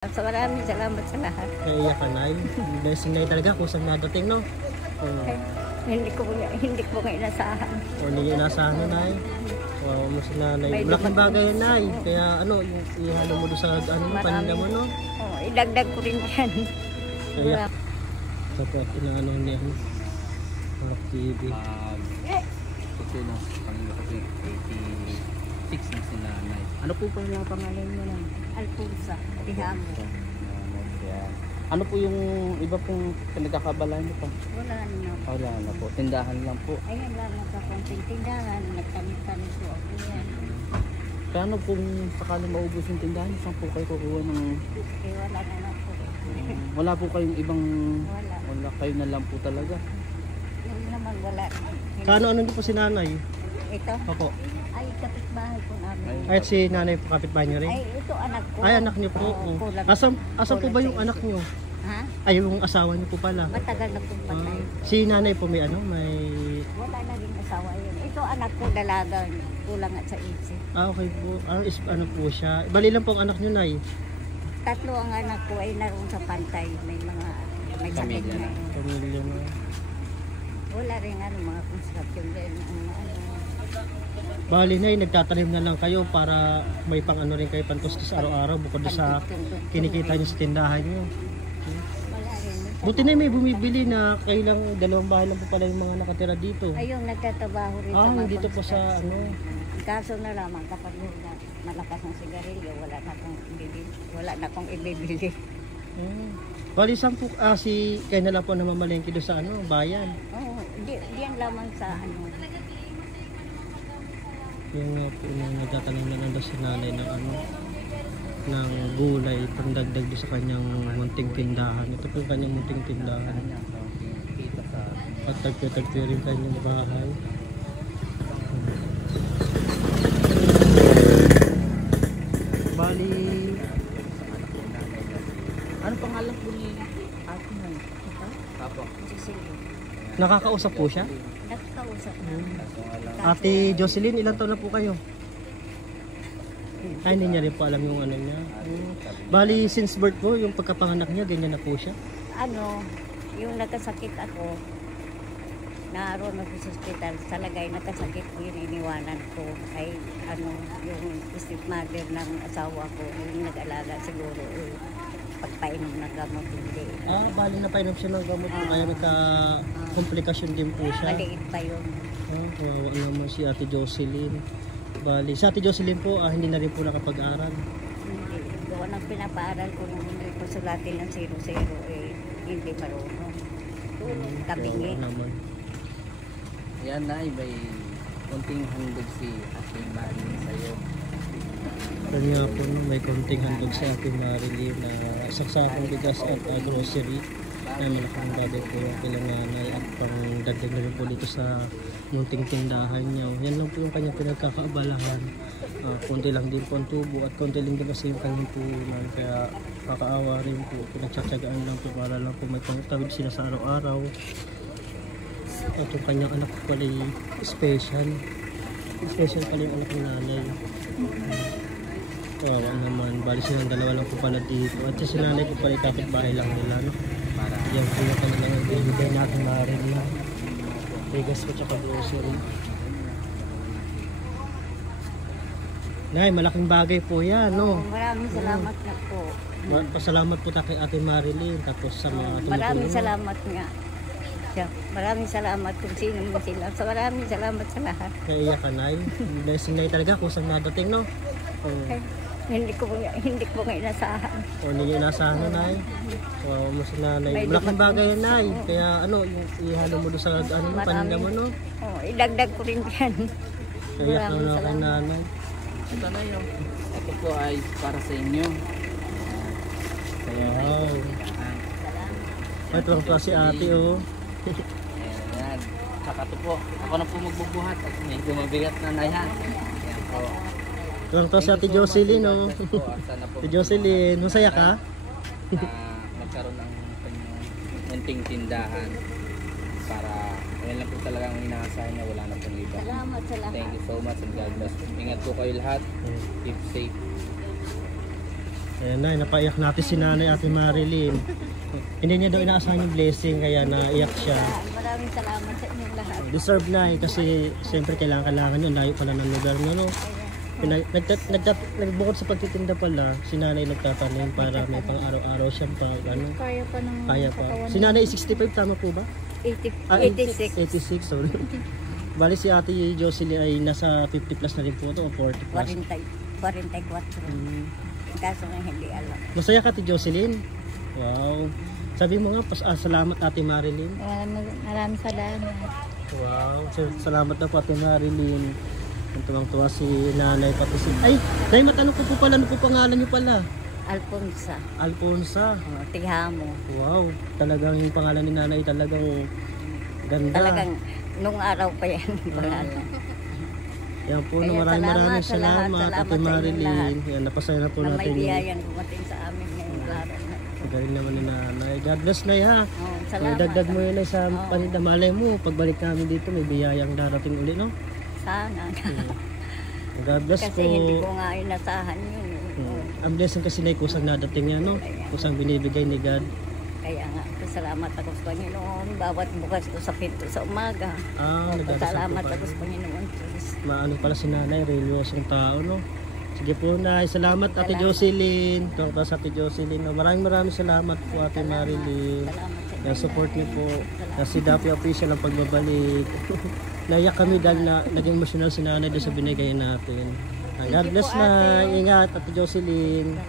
So maraming salamat sa lahat. Naiyak ka, Nay. Blessing na talaga kung saan nadating, no? Hindi ko nga inasahan. O hindi niya inasahan na, Nay. Wow, mo si Nanay. Malaking bagay yan, Nay. Kaya ano, yung ihalo mo doon sa paninda mo, no? Oo, idagdag ko rin yan. Kaya, tapos inaano niya. Rock TV. Kasi no, kanina kasi 86 na si Nanay. Ano po pala pangalan niya na? Alfonsa, Rihamo. Ano po yung iba pong pinagkakabalan niyo pa? Wala na. Wala na po. Tindahan lang po. Ayan lang sa konting tindahan. Nagtanit-tanit po ako yan. Kano kung sakali maubos yung tindahan, saan po kayo kukuha ng... Eh wala na lang po. Wala po kayong ibang... Wala. Wala, kayo na lang po talaga. Yun naman wala. Kano ano niyo po si Nanay? Ito? Opo. Ay, kapitbahay po namin. Ay, si Nanay po kapitbahay niyo rin? Ay, ito anak ko. Ay, anak niyo po. Oo, kulang. Asan po ba yung anak niyo? Ha? Ay, yung asawa niyo po pala. Matagal na pong patay. Si Nanay po may ano, may... Wala na rin asawa yun. Ito anak ko, dalaga. Kulang at sa isip. Okay po. Ano po siya? Bali lang po ang anak niyo, Nay. Tatlo ang anak ko ay naroon sa pantay. May sakit Pamilya na. na. Pamilya na. Wala rin mga construction din. Bali, Nay, nagtatanim na lang kayo para may pang ano rin kayo pantustos araw-araw bukod sa kinikita niyo sa tindahan niyo. Wala rin. Buti na may bumibili na kayo lang, dalawang bahay lang po pala yung mga nakatira dito. Ayun, nagtatrabaho rin sa mga Dito po sa ano. Kaso na lamang kapag malakas ng sigarilyo, wala na akong ibibili. Bali, saan po, kayo na lang po namamalengke doon sa ano, bayan. Oo, diyan lamang sa ano. Yung po nung nagtatanim na nandun si Nanay ng ano, ng gulay, pandagdag doon sa kanyang munting tindahan. Ito po yung kanyang munting tindahan. At tagpyo rin kanyang bahay. Bali, Ano pangalan po ni Ate Nay? Apo. Cecilio. nakakausap po siya. Nagkausap na. Ate Jocelyn, ilang taon na po kayo? Ay, hindi niya rin po alam yung ano niya. Bali, since birth po, yung pagkapanganak niya, ganyan na po siya. Ano, yung nagkasakit ako, naroon ako sa hospital, talagay nakasakit ko, yung iniwanan ko ay ano, yung stepmother ng asawa ko, yung nag-alaga siguro, pagpainom ng gamot, hindi. Bali na painom siya ng gamot po, kaya nagka-komplikasyon din po siya. Maliit pa yun. Kawawa naman si Ate Jocelyn. Bali, si Ate Jocelyn po, hindi na rin po nakapag-aral. Hindi. Gawa ng pinapaaral ko nung hindi ko sulatin ng 0-0, hindi marunong. Kabingi. Kawawa naman. Yan na, may konting handog si Ate Marilyn sa'yo. Kanya po, may konting handog si Ate Marilyn na saksakang bigas at grocery. Ay, malaking bagay po yung kailanganay at pang dagdag na rin po dito sa munting tindahan niya. Yan lang po yung kanyang pinagkakaabalahan. Konti lang din po ang tubo at konti lang din kasi yung kanyang puhunan. Kaya kakaawa rin po. Pinagtsatsagaan lang po para lang po may pangtawid sila sa araw-araw. At yung kanyang anak po pala special. Special pala yung anak ng nanay. Kawawa naman. Bali silang dalawa lang po pala dito. At si nanay po pala kapitbahay lang nila. No? Yan po yung kanilang ibigay natin na rin na bigas po tsaka grocery. Nay, malaking bagay po yan, no? Maraming salamat na po. Pasalamat po tayo kay Ate Marilyn tapos sa mga tumutulong. Maraming salamat nga. Maraming salamat kung sino mo sila. So, maraming salamat sa lahat. Naiyak ka, Nay. Blessing na talaga kung saan nadating, no? Hindi ko nga inasahan. Hindi niya inasahan na, Nay. Mo si Nanay. Malaking bagay yan, Nay. Kaya ano, yung ihalo mo doon sa paninda mo, no? Idagdag ko rin yan. Naiyak na kay Nanay. Ito na yun. Ito po ay para sa inyo. Wow. Ay, tuwang tuwa si ate, oh. Ayan. Saka ito po. Ako na po magbubuhat. At medyo mabigat na na yan. Ayan po. Tuwang tuwa si ate Jocelyn, oh. Ate Jocelyn, masaya ka? Magkaroon ng munting tindahan para yan lang po talagang inaasahan niya, wala na pong iba. Salamat sa lahat. Thank you so much and God bless. Ingat po kayo lahat. Keep safe. Ayan na, napaiyak natin si Nanay Ate Marilyn. Hindi niya daw inaasahan yung blessing kaya naiyak siya. Maraming salamat sa inyong lahat. Deserve na kasi siyempre kailangan yun. Layo pala ng lugar nyo, no? Nagbukod sa pagtitinda pala, si Nanay nagtatanim para may pang araw-araw siyang pag ano. Kaya pa ng Kaya pa. katawan. Si Nanay 65, tama po ba? 86. 86, sorry. Bali si Ate Jocelyn ay nasa 50 plus na rin po ito o 40 plus. 44. Kaso nga hindi alam. Masaya ka Ate Jocelyn? Wow. Sabi mo nga, salamat Ate Marilyn. Maraming salamat. Wow. Salamat na po Ate Marilyn. Ang tuwang-tuwa si Nanay pati si... Ay! Nay, matanong ko po pala, ano po pangalan niyo pala? Alfonsa. Alfonsa. Tihamo. Wow. Talagang yung pangalan ni Nanay talagang ganda. Talagang nung araw pa yan. Pangalan. Yan po, Kaya maraming sa lahat, salamat Ate sa inyong Marilyn. lahat. Yan, napasaya na po Na may natin yung biyayang dumating sa amin ngayong araw na. galing naman ni Nanay. God bless na ha. Salamat. Dagdag mo yun ay sa Oo. panindamalay mo. Pagbalik namin dito, may biyayang darating uli, no? Sana. God bless Kasi po. hindi ko nga inasahan yun. Ang blessing kasi na kusang nadating yan, no? Kusang binibigay ni God. Kaya nga, salamat ako sa Panginoon. Bawat bukas ko sa pinto sa umaga. Nagdadasal Salamat po ako kayo. sa Panginoon. Diyos. Maano pala si Nanay, religiosong tao, no? Sige po, Nay. Salamat, Ate Jocelyn. Tuwang sa Ate Jocelyn. No? Maraming salamat po, Ate Marilyn. Salamat sa Yung support niyo po. Kasi Dapi official ang pagbabalik. Naiyak kami dahil na naging emotional si Nanay doon sa binigay natin. God bless na. Ingat, Ate Jocelyn.